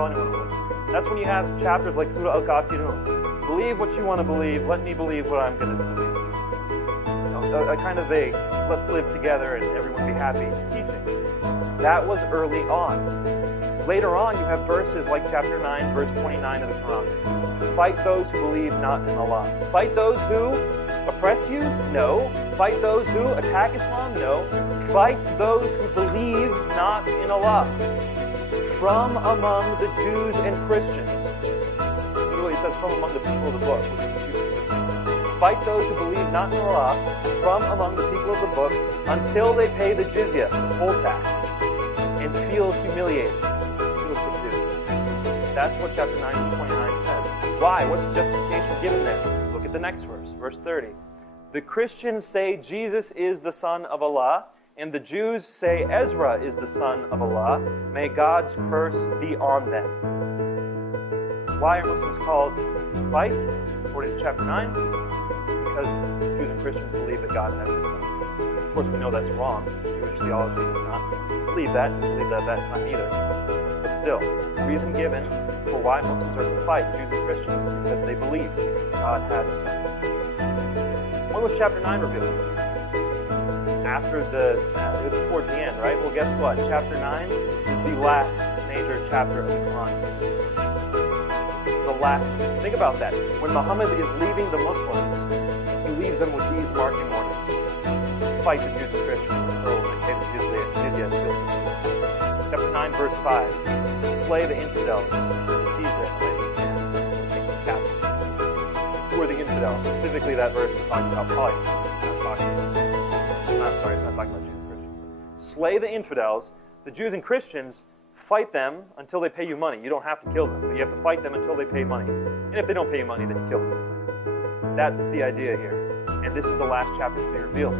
tell anyone a religion. That's when you have chapters like Surah Al-Kafirun. Believe what you want to believe. Let me believe what I'm going to believe. A kind of a let's live together and everyone be happy teaching. That was early on. Later on, you have verses like chapter 9, verse 29 of the Quran. Fight those who believe not in Allah. Fight those who oppress you? No. Fight those who attack Islam? No. Fight those who believe not in Allah. From among the Jews and Christians. Literally, it says from among the people of the book. Fight those who believe not in Allah from among the people of the book until they pay the jizya, the poll tax, and feel humiliated, feel subdued. That's what chapter 9, verse 29 says. Why? What's the justification given there? Look at the next verse, verse 30. The Christians say Jesus is the Son of Allah, and the Jews say Ezra is the Son of Allah. May God's curse be on them. Why are Muslims called to fight, according to chapter 9? Because Jews and Christians believe that God has a Son. Of course, we know that's wrong. Jewish theology does not believe that, and believe that that's not either. But still, the reason given for why Muslims are to fight Jews and Christians is because they believe God has a Son. When was chapter 9 revealed? After it was towards the end, right? Well, guess what? Chapter 9 is the last major chapter of the Quran. The last. Think about that. When Muhammad is leaving the Muslims, he leaves them with these marching orders. Fight the Jews and Christians until they pay the Jizya and feel subdued. Chapter 9, verse 5. Slay the infidels, seize them, and take them captive. Who are the infidels? Specifically, that verse is talking about polytheists. It's not talking about Jews and Christians. Slay the infidels. The Jews and Christians, fight them until they pay you money. You don't have to kill them, but you have to fight them until they pay money. And if they don't pay you money, then you kill them. That's the idea here. And this is the last chapter to be revealed.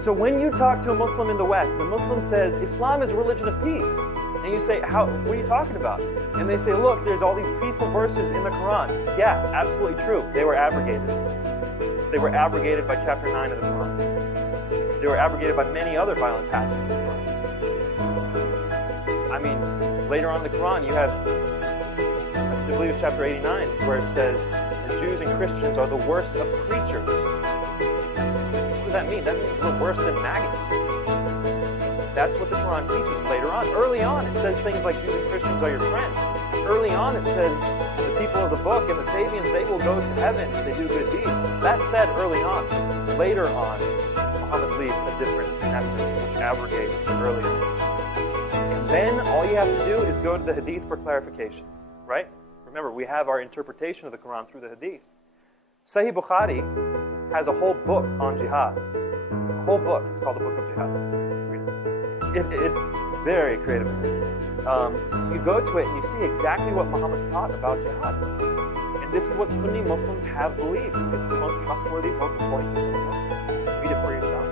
So when you talk to a Muslim in the West, the Muslim says, Islam is a religion of peace. And you say, what are you talking about? And they say, look, there's all these peaceful verses in the Quran. Yeah, absolutely true. They were abrogated. They were abrogated by chapter 9 of the Quran. They were abrogated by many other violent passages of the Quran. I mean, later on in the Quran, you have, I believe it's chapter 89, where it says, the Jews and Christians are the worst of creatures. What does that mean? That means we're worse than maggots. That's what the Quran teaches later on. Early on, it says things like Jews and Christians are your friends. Early on, it says the people of the book and the Sabians, they will go to heaven if they do good deeds. That's said early on. Later on, Muhammad leaves a different message, which abrogates the early message. And then all you have to do is go to the Hadith for clarification, right? Remember, we have our interpretation of the Quran through the Hadith. Sahih Bukhari has a whole book on jihad. A whole book. It's called the Book of Jihad. Read it. Very creative. You go to it and you see exactly what Muhammad taught about jihad. And this is what Sunni Muslims have believed. It's the most trustworthy book according to Sunni Muslims. Read it for yourself.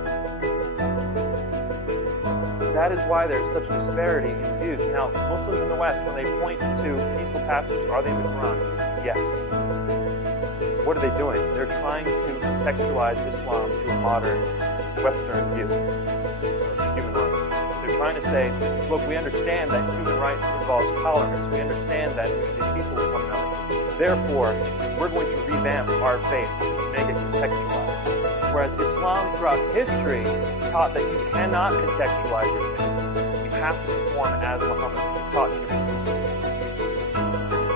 That is why there's such a disparity in views. Now, Muslims in the West, when they point to peaceful passages, are they in the Quran? Yes. What are they doing? They're trying to contextualize Islam to a modern Western view of human rights. They're trying to say, look, we understand that human rights involves tolerance. We understand that we should be peaceful with one another. Therefore, we're going to revamp our faith to make it contextualized. Whereas Islam throughout history taught that you cannot contextualize your faith. You have to perform as Muhammad taught you.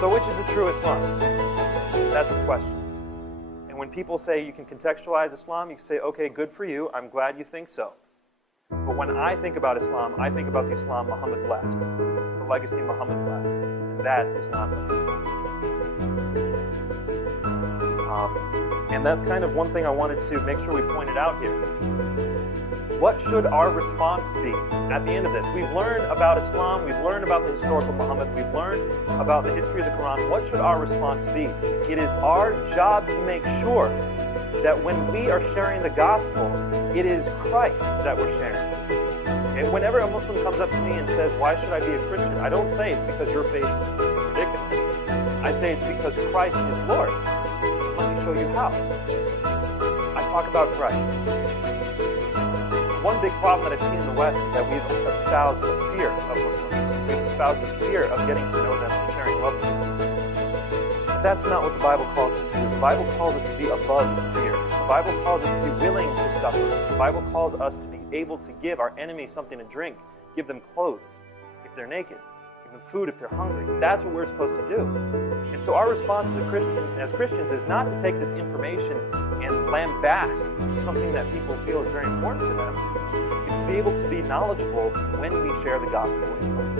So which is the true Islam? That's the question. And when people say you can contextualize Islam, you can say, okay, good for you. I'm glad you think so. But when I think about Islam, I think about the Islam Muhammad left, the legacy Muhammad left. And that is not Islam. And that's kind of one thing I wanted to make sure we pointed out here. What should our response be at the end of this? We've learned about Islam, we've learned about the historical Muhammad, we've learned about the history of the Quran. What should our response be? It is our job to make sure that when we are sharing the gospel, it is Christ that we're sharing. And whenever a Muslim comes up to me and says, why should I be a Christian? I don't say it's because your faith is ridiculous. I say it's because Christ is Lord. Let me show you how. I talk about Christ. one big problem that I've seen in the West is that we've espoused the fear of Muslims. We've espoused the fear of getting to know them and sharing love with them. But that's not what the Bible calls us to do. The Bible calls us to be above fear. The Bible calls us to be willing to suffer. The Bible calls us to be able to give our enemies something to drink, give them clothes if they're naked, give them food if they're hungry. That's what we're supposed to do. And so our response as Christians is not to take this information and lambast something that people feel is very important to them. It's to be able to be knowledgeable when we share the gospel in love.